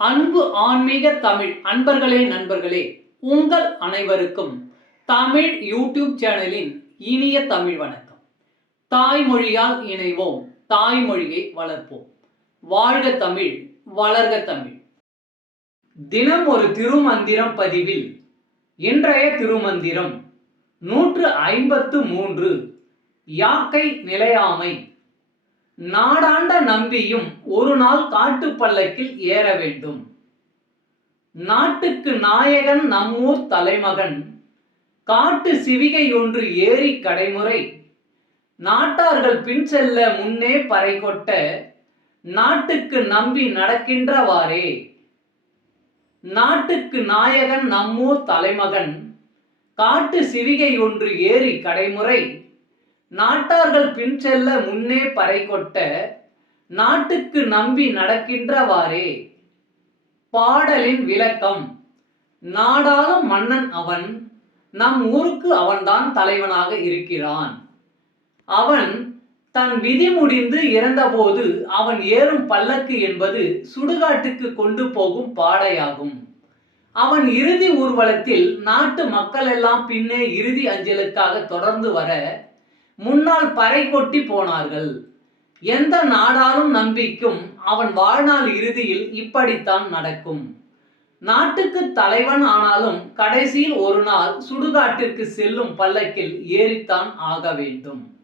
அன்பு ஆன்மீக தமிழ் அன்பர்களே நண்பர்களே, உங்கள் அனைவருக்கும் தமிழ் யூடியூப் சேனலின் இனிய தமிழ் வணக்கம். தாய்மொழியால் இணைவோம், தாய்மொழியை வளர்ப்போம். வாழ்க தமிழ், வளர்க தமிழ். தினம் ஒரு திருமந்திரம் பதிவில் இன்றைய திருமந்திரம் 153. யாக்கை நிலையாமை. நாடாண்ட நம்பியும் ஒரு நாள் காட்டுப் பல்லக்கில் ஏற வேண்டும். நாட்டுக்கு நாயகன் நம்மூர் தலைமகன், காட்டு சிவிகை ஒன்று ஏறி கடைமுறை, நாட்டார்கள் பின் செல்ல முன்னே பறை கொட்ட, நாட்டுக்கு நம்பி நடக்கின்றவாறே. நாட்டுக்கு நாயகன் நம்மூர் தலைமகன், காட்டு சிவிகை ஒன்று ஏறி கடைமுறை, நாட்டார்கள் பின் செல்ல முன்னே பறை கொட்ட, நாட்டுக்கு நம்பி நடக்கின்றவாறே. பாடலின் விளக்கம். நாடாளும் மன்னன் அவன், நம் ஊருக்கு அவன்தான் தலைவனாக இருக்கிறான். அவன் தன் விதி முடிந்து இறந்தபோது அவன் ஏறும் பல்லக்கு என்பது சுடுகாட்டுக்கு கொண்டு போகும் பாடையாகும். அவன் இறுதி ஊர்வலத்தில் நாட்டு மக்களெல்லாம் பின்னே இறுதி அஞ்சலுக்காக தொடர்ந்து வர முன்னால் பறை கொட்டி போனார்கள். எந்த நாடாளும் நம்பிக்கும் அவன் வாழ்நாள் இறுதியில் இப்படித்தான் நடக்கும். நாட்டுக்கு தலைவன் ஆனாலும் கடைசியில் ஒரு நாள் சுடுகாட்டிற்கு செல்லும் பல்லக்கில் ஏறித்தான் ஆக வேண்டும்.